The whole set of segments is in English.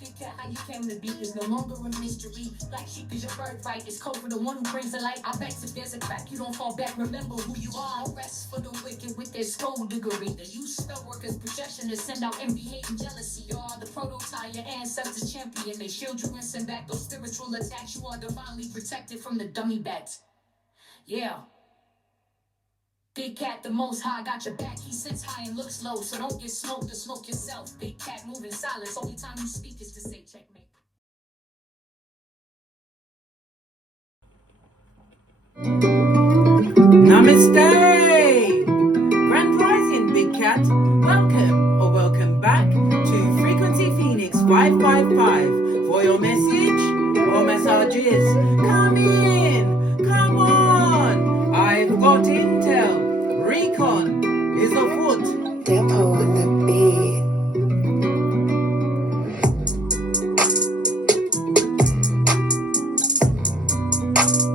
Big cat, how you came to be is no longer a mystery. Black sheep is your birthright. It's code for the one who brings the light. I bet if there's a crack, you don't fall back. Remember who you are. No rest for the wicked with their skullduggery. The use spell workers' projection to send out envy, hate, and jealousy. You are the prototype, your ancestors champion. They shield you and send back those spiritual attacks. You are divinely protected from the dummy bats. Yeah. Big cat, the most high, got your back. He sits high and looks low, so don't get smoked or smoke yourself. Big cat, move in silence. Only time you speak is to say checkmate. Namaste! Grand Rising, Big Cat. Welcome or welcome back to Frequency Phoenix 555 for your message or messages. Come in, come on. I've got intel. Recon is afoot. Depot on the beat.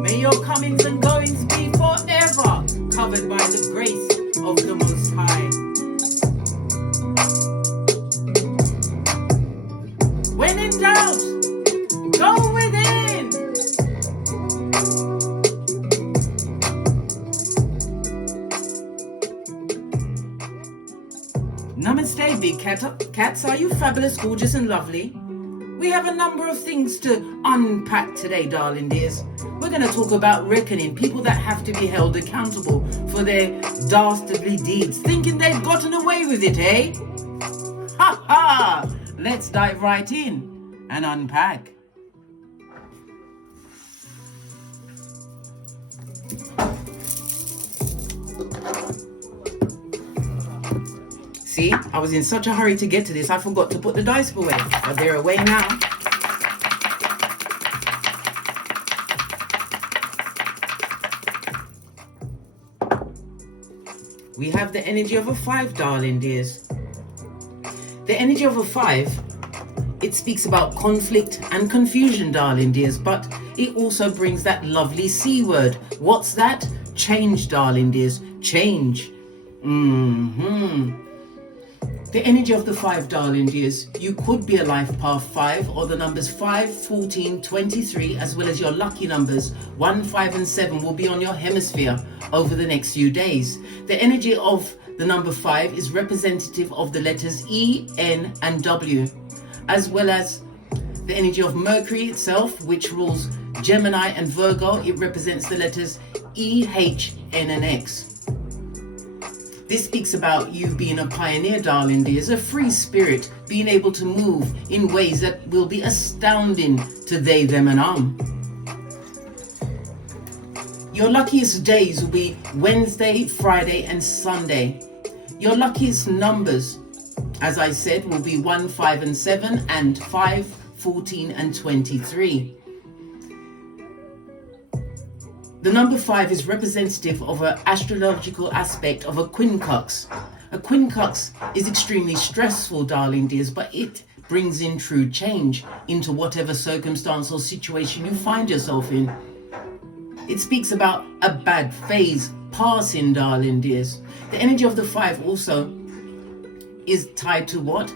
May your comings and goings be forever covered by the grace of the Most High. When in doubt, go within. Namaste, big cats. Are you fabulous, gorgeous, and lovely? We have a number of things to unpack today, darling dears. We're going to talk about reckoning, people that have to be held accountable for their dastardly deeds, thinking they've gotten away with it, eh? Ha ha! Let's dive right in and unpack. See, I was in such a hurry to get to this, I forgot to put the dice away, but they're away now. We have the energy of a 5, darling dears. The energy of a 5, it speaks about conflict and confusion, darling dears, but it also brings that lovely C word. What's that? Change, darling dears. Change. The energy of the 5, darling dears, you could be a life path 5 or the numbers 5, 14, 23, as well as your lucky numbers 1, 5 and 7 will be on your hemisphere over the next few days. The energy of the number 5 is representative of the letters E, N and W, as well as the energy of Mercury itself, which rules Gemini and Virgo. It represents the letters E, H, N and X. This speaks about you being a pioneer, darling dears, a free spirit, being able to move in ways that will be astounding to they, them and Your luckiest days will be Wednesday, Friday and Sunday. Your luckiest numbers, as I said, will be 1, 5 and 7 and 5, 14 and 23. The number 5 is representative of an astrological aspect of a quincux. A quincux is extremely stressful, darling dears, but it brings in true change into whatever circumstance or situation you find yourself in. It speaks about a bad phase passing, darling dears. The energy of the 5 also is tied to what?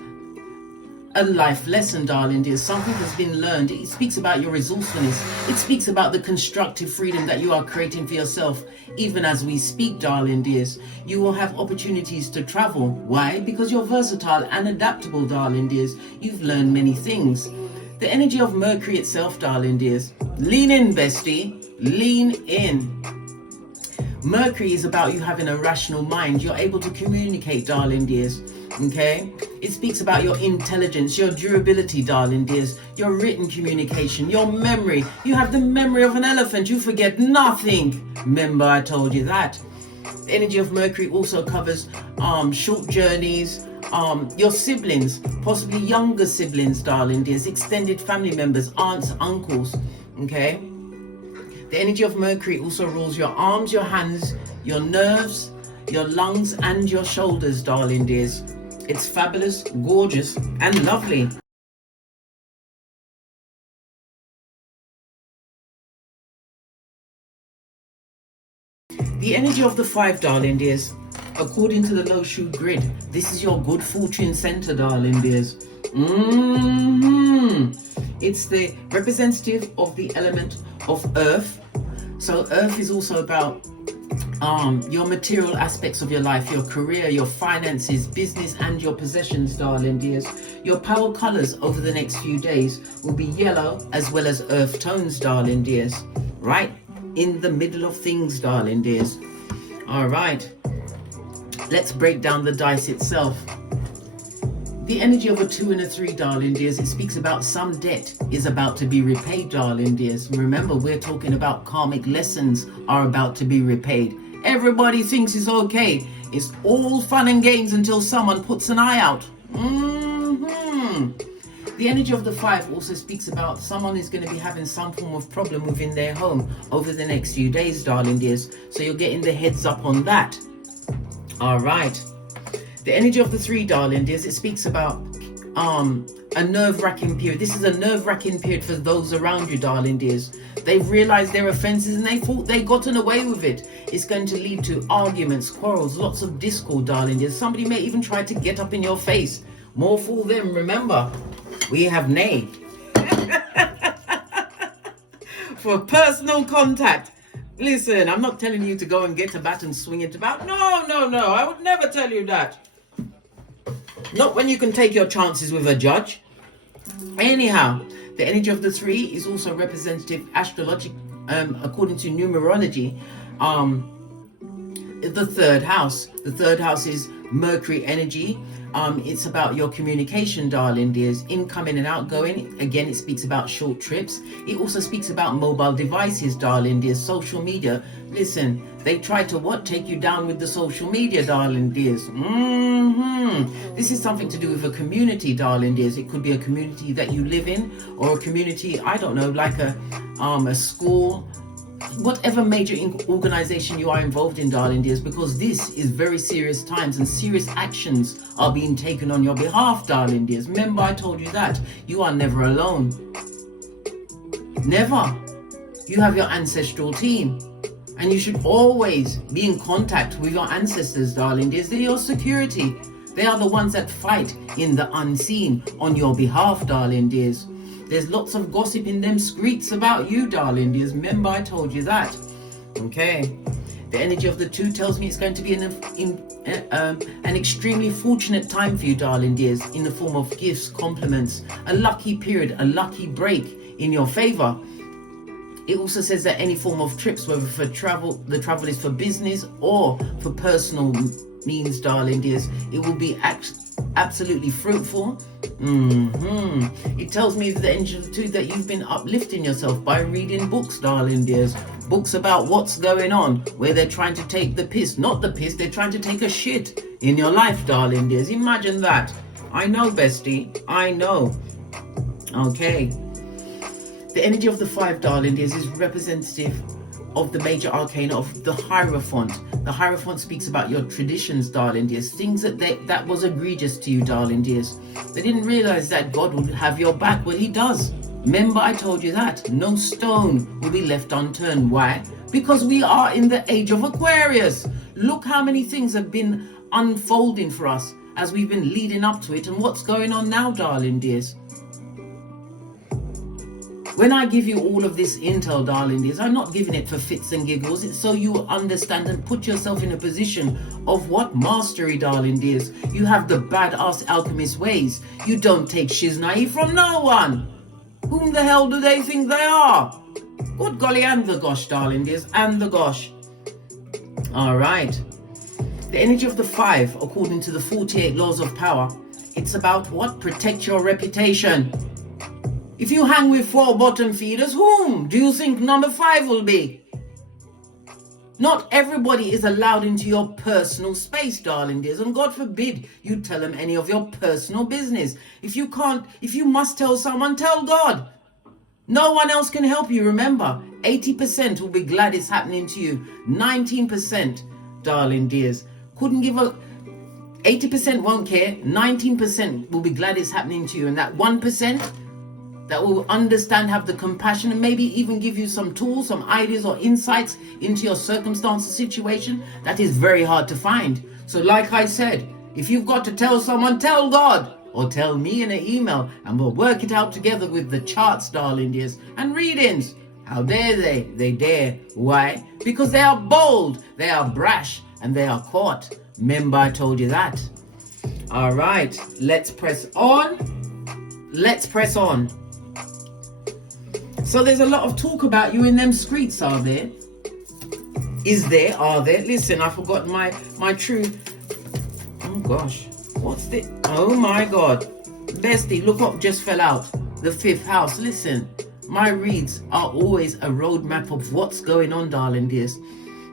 A life lesson, darling dear. Something has been learned. It speaks about your resourcefulness. It speaks about the constructive freedom that you are creating for yourself. Even as we speak, darling dears, you will have opportunities to travel. Why? Because you're versatile and adaptable, darling dears. You've learned many things. The energy of Mercury itself, darling dears. Lean in, bestie. Lean in. Mercury is about you having a rational mind. You're able to communicate, darling dears. Okay? It speaks about your intelligence, your durability, darling dears, your written communication, your memory. You have the memory of an elephant. You forget nothing. Remember, I told you that. The energy of Mercury also covers short journeys, your siblings, possibly younger siblings, darling dears, extended family members, aunts, uncles. Okay? The energy of Mercury also rules your arms, your hands, your nerves, your lungs, and your shoulders, darling dears. It's fabulous, gorgeous, and lovely. The energy of the 5, darling dears, according to the low shoe grid, this is your good fortune center, darling dears. It's the representative of the element of earth. So earth is also about your material aspects of your life, your career, your finances, business, and your possessions, darling dears. Your power colors over the next few days will be yellow as well as earth tones, darling dears. Right in the middle of things, darling dears. All right, let's break down the dice itself. The energy of a 2 and a 3, darling dears, it speaks about some debt is about to be repaid, darling dears. Remember, we're talking about karmic lessons are about to be repaid. Everybody thinks it's okay. It's all fun and games until someone puts an eye out. The energy of the 5 also speaks about someone is going to be having some form of problem within their home over the next few days, darling dears. So you're getting the heads up on that. All right. The energy of the 3, darling dears, it speaks about a nerve-wracking period. This is a nerve-wracking period for those around you, darling dears. They've realized their offenses and they thought they gotten away with it. It's going to lead to arguments, quarrels, lots of discord, darling dears. Somebody may even try to get up in your face. More fool them. Remember, we have Nay. For personal contact. Listen, I'm not telling you to go and get a bat and swing it about. No. I would never tell you that. Not when you can take your chances with a judge. Anyhow, the energy of the 3 is also representative astrology, according to numerology. The 3rd house. The 3rd house is Mercury energy. It's about your communication, darling dears, incoming and outgoing. Again, it speaks about short trips. It also speaks about mobile devices, darling dears, social media. Listen, they try to take you down with the social media, darling dears. This is something to do with a community, darling dears. It could be a community that you live in, or a community, I don't know, like a school, whatever major organization you are involved in, darling dears, because this is very serious times and serious actions are being taken on your behalf, darling dears. Remember, I told you that you are never alone. Never. You have your ancestral team, and you should always be in contact with your ancestors, darling dears. They're your security. They are the ones that fight in the unseen on your behalf, darling dears. There's lots of gossip in them streets about you, darling dears. Remember, I told you that. Okay. The energy of the 2 tells me it's going to be an extremely fortunate time for you, darling dears, in the form of gifts, compliments, a lucky period, a lucky break in your favor. It also says that any form of trips, whether for travel, the travel is for business or for personal means, darling dears, it will be absolutely fruitful. It tells me the energy of the 2 that you've been uplifting yourself by reading books, darling dears. Books about what's going on, where they're trying to take the piss. Not the piss, they're trying to take a shit in your life, darling dears. Imagine that. I know, bestie. I know. Okay. The energy of the 5, darling dears, is representative of the major arcana of the Hierophant. The Hierophant speaks about your traditions, darling dears, things that was egregious to you, darling dears. They didn't realize that God would have your back. Well, he does. Remember, I told you that. No stone will be left unturned. Why? Because we are in the age of Aquarius. Look how many things have been unfolding for us as we've been leading up to it, and what's going on now, darling dears. When I give you all of this intel, darling dears, I'm not giving it for fits and giggles. It's so you understand and put yourself in a position of what mastery, darling dears. You have the badass alchemist ways. You don't take shiznai from no one. Whom the hell do they think they are? Good golly, and the gosh, darling dears, and the gosh. All right. The energy of the 5, according to the 48 laws of power, it's about what? Protect your reputation. If you hang with 4 bottom feeders, whom do you think number 5 will be? Not everybody is allowed into your personal space, darling dears, and God forbid you tell them any of your personal business. If you must tell someone, tell God. No one else can help you. Remember, 80% will be glad it's happening to you. 19%, darling dears, couldn't give a... 80% won't care. 19% will be glad it's happening to you. And that 1% that will understand, have the compassion, and maybe even give you some tools, some ideas or insights into your circumstance or situation, that is very hard to find. So like I said, if you've got to tell someone, tell God. or tell me in an email, and we'll work it out together with the charts, darling dears, and readings. How dare they? They dare. Why? Because they are bold, they are brash, and they are caught. Remember, I told you that. All right, let's press on. Let's press on. So there's a lot of talk about you in them streets, are there? Is there? Are there? Listen, I forgot my true... Oh gosh, what's this? Oh my God. Bestie, look what just fell out. The 5th house. Listen, my reads are always a roadmap of what's going on, darling dears.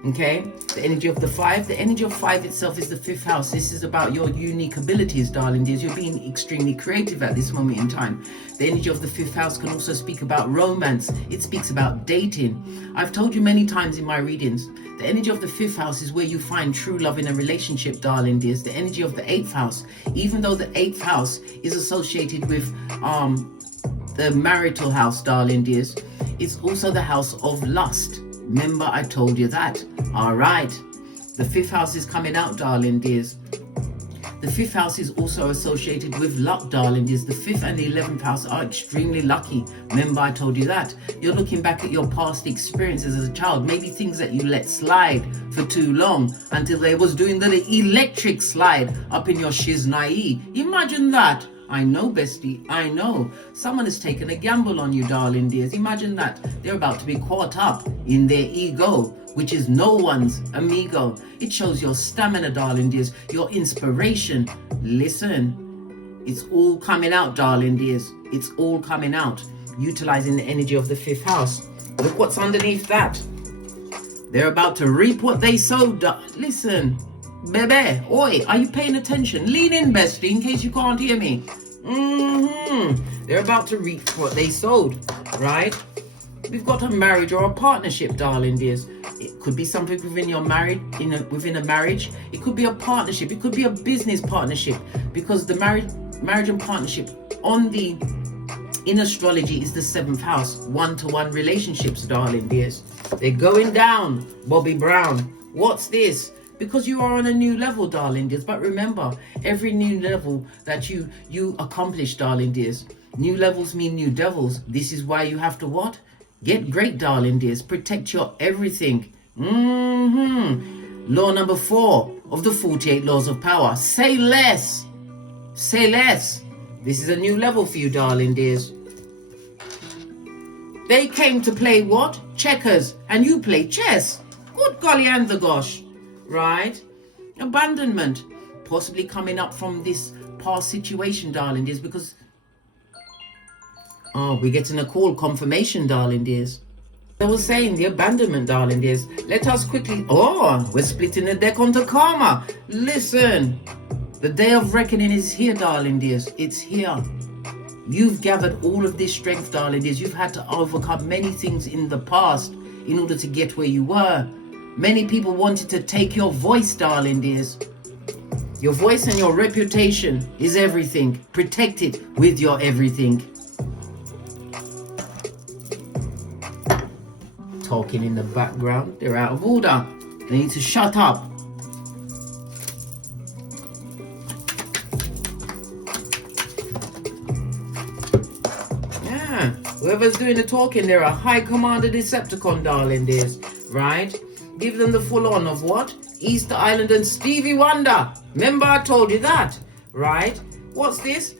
Okay, the energy of the 5. The energy of 5 itself is the 5th house. This is about your unique abilities, darling dears. You're being extremely creative at this moment in time. The energy of the 5th house can also speak about romance. It speaks about dating. I've told you many times in my readings, the energy of the 5th house is where you find true love in a relationship, darling dears. The energy of the 8th house, even though the 8th house is associated with the marital house, darling dears, it's also the house of lust. Remember, I told you that. All right. The 5th house is coming out, darling dears. The 5th house is also associated with luck, darling dears. The 5th and the 11th house are extremely lucky. Remember, I told you that. You're looking back at your past experiences as a child. Maybe things that you let slide for too long until they was doing the electric slide up in your shiznai. Imagine that. I know, bestie, I know. Someone has taken a gamble on you, darling dears. Imagine that. They're about to be caught up in their ego, which is no one's amigo. It shows your stamina, darling dears, your inspiration. Listen, it's all coming out, darling dears. It's all coming out, utilizing the energy of the 5th house. Look what's underneath that. They're about to reap what they sowed. Listen. Bebe, oi, are you paying attention? Lean in, bestie, in case you can't hear me. They're about to reap what they sowed, right? We've got a marriage or a partnership, darling dears. It could be something within your within a marriage. It could be a partnership. It could be a business partnership, because the marriage and partnership in astrology is the 7th house. One-to-one relationships, darling dears. They're going down, Bobby Brown. What's this? Because you are on a new level, darling dears. But remember, every new level that you accomplish, darling dears, new levels mean new devils. This is why you have to what? Get great, darling dears. Protect your everything. Law number 4 of the 48 laws of power. Say less. Say less. This is a new level for you, darling dears. They came to play what? Checkers. And you play chess. Good golly and the gosh. Right? Abandonment. Possibly coming up from this past situation, darling dears, because... Oh, we're getting a call. Confirmation, darling dears. I was saying the abandonment, darling dears. Let us quickly... Oh, we're splitting the deck onto karma. Listen. The day of reckoning is here, darling dears. It's here. You've gathered all of this strength, darling dears. You've had to overcome many things in the past in order to get where you were. Many people wanted to take your voice, darling dears. Your voice and your reputation is everything. Protect it with your everything. Talking in the background. They're out of order. They need to shut up. Yeah. Whoever's doing the talking, they're a high commander Decepticon, darling dears. Right? Give them the full on of what? Easter Island and Stevie Wonder. Remember I told you that, right? What's this?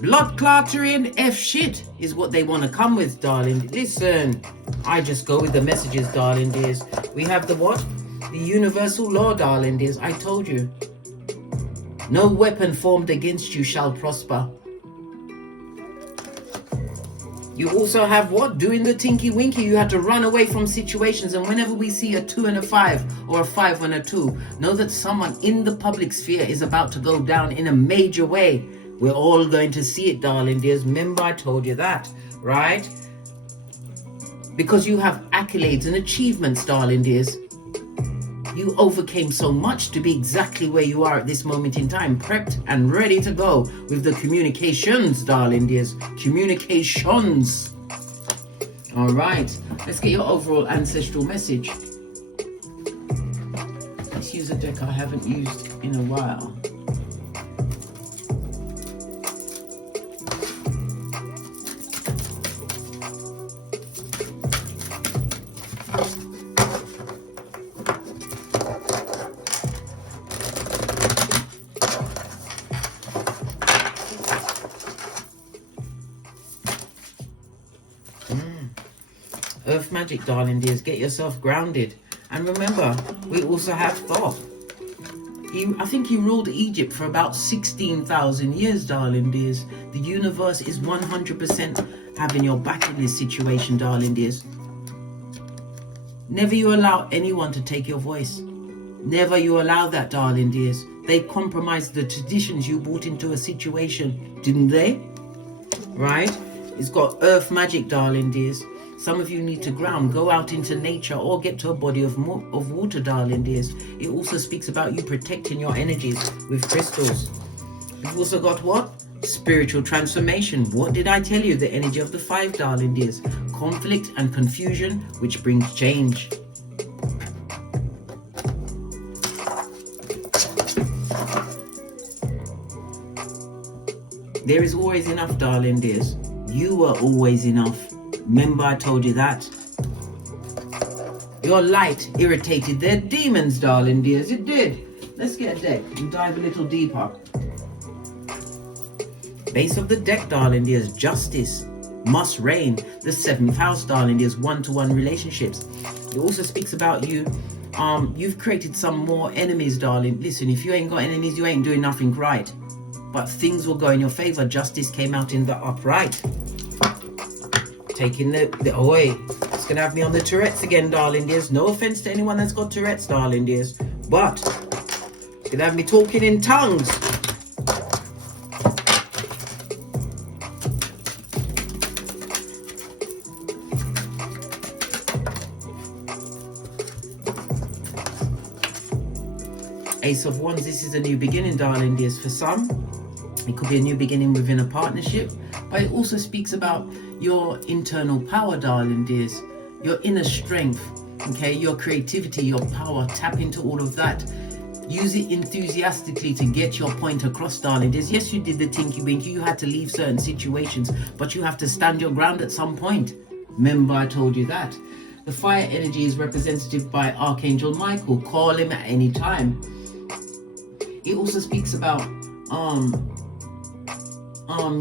Blood clottery F shit is what they want to come with, darling. Listen, I just go with the messages, darling dears. We have the what? The universal law, darling dears. I told you. No weapon formed against you shall prosper. You also have what? Doing the tinky winky. You had to run away from situations. And whenever we see a 2 and a 5 or a 5 and a 2, know that someone in the public sphere is about to go down in a major way. We're all going to see it, darling dears. Remember, I told you that, right? Because you have accolades and achievements, darling dears. You overcame so much to be exactly where you are at this moment in time, prepped and ready to go with the communications, darling dears. Communications. All right, let's get your overall ancestral message. Let's use a deck I haven't used in a while. Earth magic, darling dears. Get yourself grounded. And remember, we also have Thoth. I think he ruled Egypt for about 16,000 years, darling dears. The universe is 100% having your back in this situation, darling dears. Never you allow anyone to take your voice. Never you allow that, darling dears. They compromised the traditions you brought into a situation, didn't they? Right? It's got earth magic, darling dears. Some of you need to ground, go out into nature or get to a body of water, darling dears. It also speaks about you protecting your energies with crystals. You've also got what? Spiritual transformation. What did I tell you? The energy of the 5, darling dears. Conflict and confusion, which brings change. There is always enough, darling dears. You are always enough. Remember I told you that. Your light irritated their demons, darling dears. It did. Let's get a deck and dive a little deeper. Base of the deck, darling dears. Justice must reign. The 7th house, darling dears. One-to-one relationships. It also speaks about you. You've created some more enemies, darling. Listen, if you ain't got enemies, you ain't doing nothing right. But things will go in your favor. Justice came out in the upright. Taking the away. It's gonna have me on the Tourette's again, darling dears. No offense to anyone that's got Tourette's, darling dears, but it's gonna have me talking in tongues. Ace of Wands. This is a new beginning, darling dears. For some, it could be a new beginning within a partnership, but it also speaks about your internal power, darling dears, your inner strength, okay, your creativity, your power. Tap into all of that. Use it enthusiastically to get your point across, darling dears. Yes, you did the tinky winky, you had to leave certain situations, but you have to stand your ground at some point. Remember I told you that. The fire energy is represented by Archangel Michael. Call him at any time. It also speaks about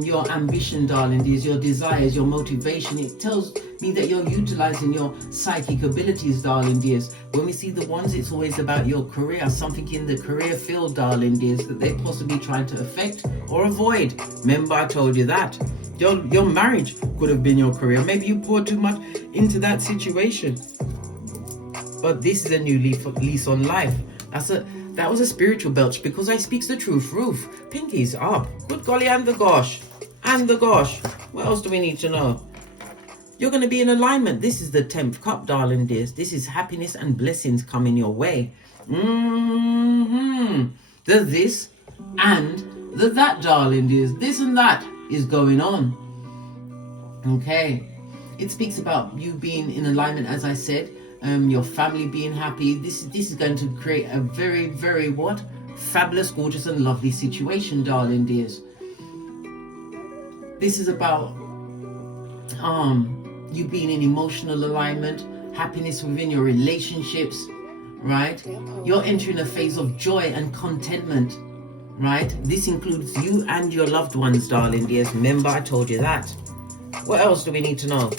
your ambition, darling dears, your desires, your motivation. It tells me that you're utilizing your psychic abilities, darling dears. When we see the ones, it's always about your career, something in the career field, darling dears, that they're possibly trying to affect or avoid. Remember I told you that. Your marriage could have been your career. Maybe you poured too much into that situation. But this is a new lease on life. That was a spiritual belch because I speaks the truth. Roof, pinkies up. Good golly and the gosh. And the gosh. What else do we need to know? You're going to be in alignment. This is the 10th cup, darling dears. This is happiness and blessings coming your way. The this and the that, darling dears. This and that is going on. Okay. It speaks about you being in alignment, as I said. Your family being happy. This is going to create a very, very what? Fabulous, gorgeous and lovely situation, darling dears. This is about you being in emotional alignment, happiness within your relationships, right? You're entering a phase of joy and contentment, right? This includes you and your loved ones, darling dears. Remember I told you that. What else do we need to know?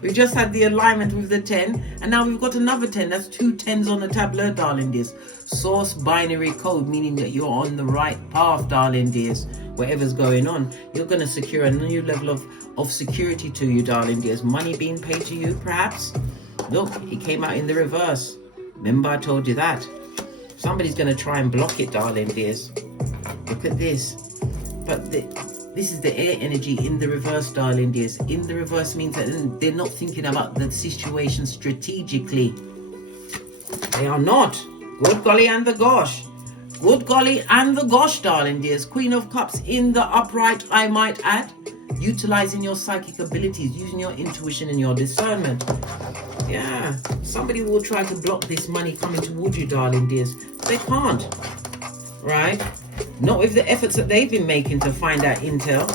We've just had the alignment with the 10, and now we've got another 10. That's 2 10s on the tableau, darling dears. Source binary code, meaning that you're on the right path, darling dears. Whatever's going on, you're going to secure a new level of security to you, darling dears. Money being paid to you, perhaps. Look, it came out in the reverse. Remember I told you that. Somebody's going to try and block it, darling dears. Look at this. But this is the air energy in the reverse, darling dears. In the reverse means that they're not thinking about the situation strategically. They are not. Good golly and the gosh. Good golly and the gosh, darling dears. Queen of Cups in the upright, I might add. Utilizing your psychic abilities, using your intuition and your discernment. Yeah, somebody will try to block this money coming towards you, darling dears. They can't. Right? Not with the efforts that they've been making to find that intel.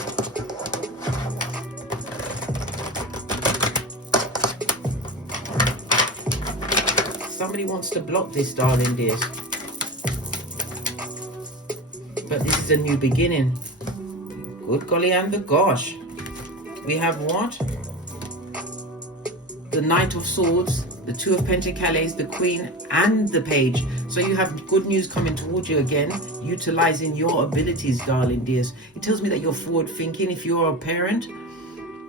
Somebody wants to block this, darling dears. But this is a new beginning. Good golly and the gosh. We have what? The Knight of Swords, the Two of Pentacles, the Queen, and the Page. So you have good news coming towards you again, utilizing your abilities, darling dears. It tells me that you're forward thinking. If you're a parent,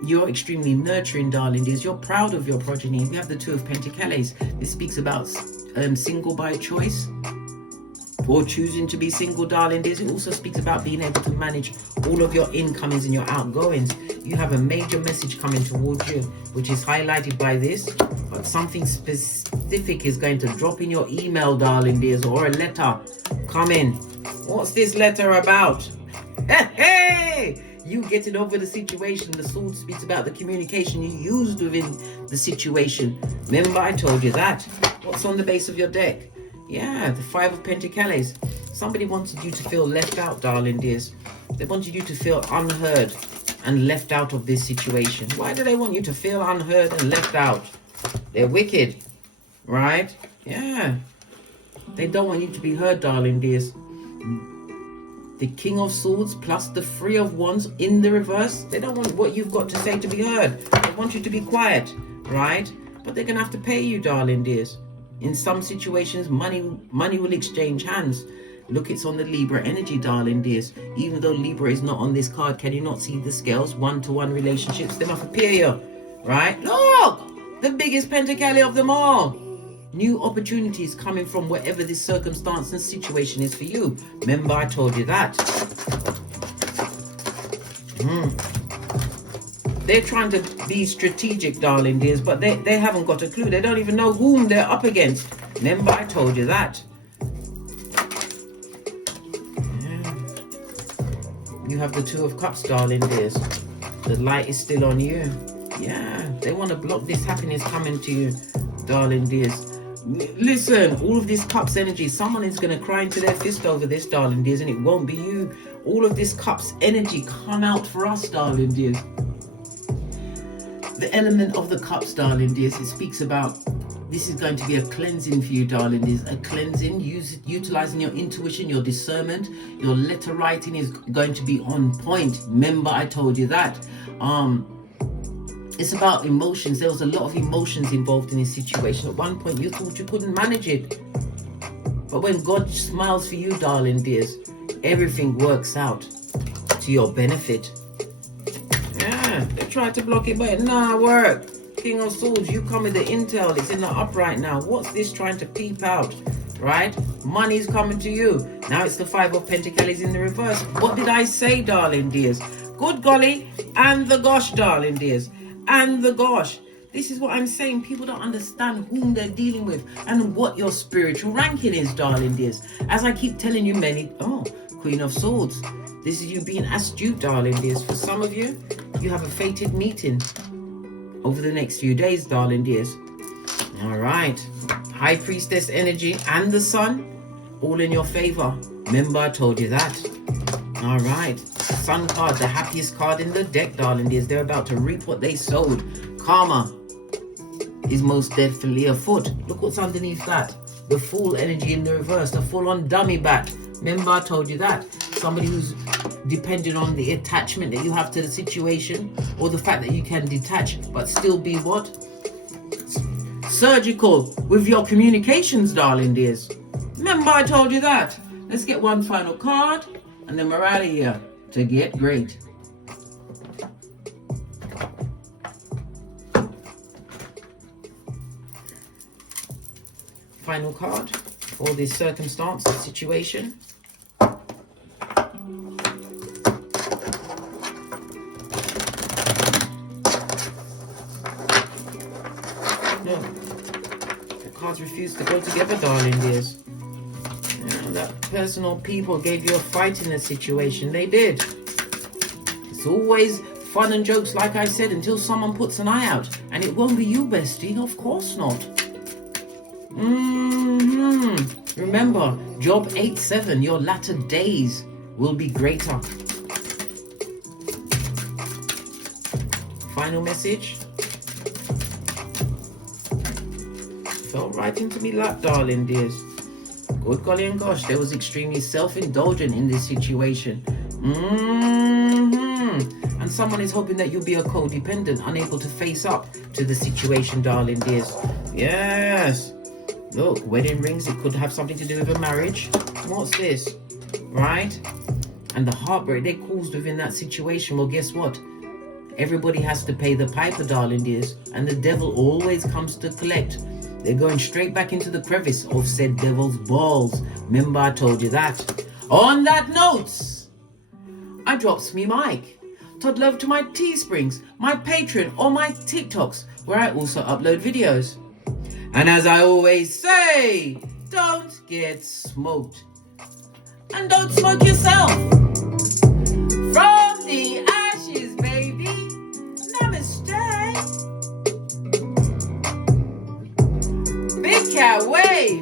you're extremely nurturing, darling dears. You're proud of your progeny. We have the Two of Pentacles. This speaks about single by choice, or choosing to be single, darling dears. It also speaks about being able to manage all of your incomings and your outgoings. You have a major message coming towards you, which is highlighted by this, but something specific is going to drop in your email, darling dears, or a letter coming. What's this letter about? Hey! You getting over the situation. The sword speaks about the communication you used within the situation. Remember, I told you that. What's on the base of your deck? Yeah, the Five of Pentacles. Somebody wanted you to feel left out, darling dears. They wanted you to feel unheard and left out of this situation. Why do they want you to feel unheard and left out? They're wicked, right? Yeah. They don't want you to be heard, darling dears. The King of Swords plus the Three of Wands in the reverse. They don't want what you've got to say to be heard. They want you to be quiet, right? But they're going to have to pay you, darling dears. In some situations, money will exchange hands. Look, it's on the Libra energy, darling dears. Even though Libra is not on this card, can you not see the scales? One-to-one relationships, they must appear here, right? Look! The biggest pentacle of them all. New opportunities coming from wherever this circumstance and situation is for you. Remember, I told you that. They're trying to be strategic, darling dears, but they haven't got a clue. They don't even know whom they're up against. Remember, I told you that. Yeah. You have the Two of Cups, darling dears. The light is still on you. Yeah, they want to block this happiness coming to you, darling dears. Listen, all of this Cups energy, someone is going to cry into their fist over this, darling dears, and it won't be you. All of this Cups energy come out for us, darling dears. The element of the Cups, darling dears, it speaks about this is going to be a cleansing for you, darling dears. A cleansing, utilizing your intuition, your discernment. Your letter writing is going to be on point. Remember, I told you that. It's about emotions. There was a lot of emotions involved in this situation. At one point, you thought you couldn't manage it. But when God smiles for you, darling dears, everything works out to your benefit. Yeah, they tried to block it, but it nah work. King of Swords, you come with the intel. It's in the upright now. What's this trying to peep out? Right? Money's coming to you. Now it's the Five of Pentacles in the reverse. What did I say, darling dears? Good golly and the gosh, darling dears. And the gosh. This is what I'm saying. People don't understand whom they're dealing with and what your spiritual ranking is, darling dears. As I keep telling you Queen of Swords. This is you being astute, darling dears. For some of you, you have a fated meeting over the next few days, darling dears. All right. High Priestess energy and the Sun, all in your favor. Remember, I told you that. All right. Sun card, the happiest card in the deck, darling dears. They're about to reap what they sowed. Karma is most definitely afoot. Look what's underneath that. The Fool energy in the reverse, the full-on dummy back. Remember, I told you that. Somebody who's dependent on the attachment that you have to the situation, or the fact that you can detach but still be what? Surgical with your communications, darling dears. Remember, I told you that. Let's get one final card, and then we're out of here to get great. Final card for this circumstance, situation. No, the cards refuse to go together, darling dears. That person or people gave you a fight in the situation. They did. It's always fun and jokes, like I said, until someone puts an eye out. And it won't be you, bestie. Of course not. Remember, job 8-7, your latter days will be greater. Final message. Fell right into me lap, darling dears. Good golly and gosh, they was extremely self-indulgent in this situation. And someone is hoping that you'll be a codependent, unable to face up to the situation, darling dears. Yes. Look, wedding rings, it could have something to do with a marriage. What's this? Right? And the heartbreak they caused within that situation. Well, guess what? Everybody has to pay the piper, darling dears. And the devil always comes to collect. They're going straight back into the crevice of said devil's balls. Remember I told you that. On that note, I drops me mic. Todd love to my Teesprings, my Patreon, or my TikToks, where I also upload videos. And as I always say, don't get smoked. And don't smoke yourself. From the ashes, baby. Namaste. Big cat wave.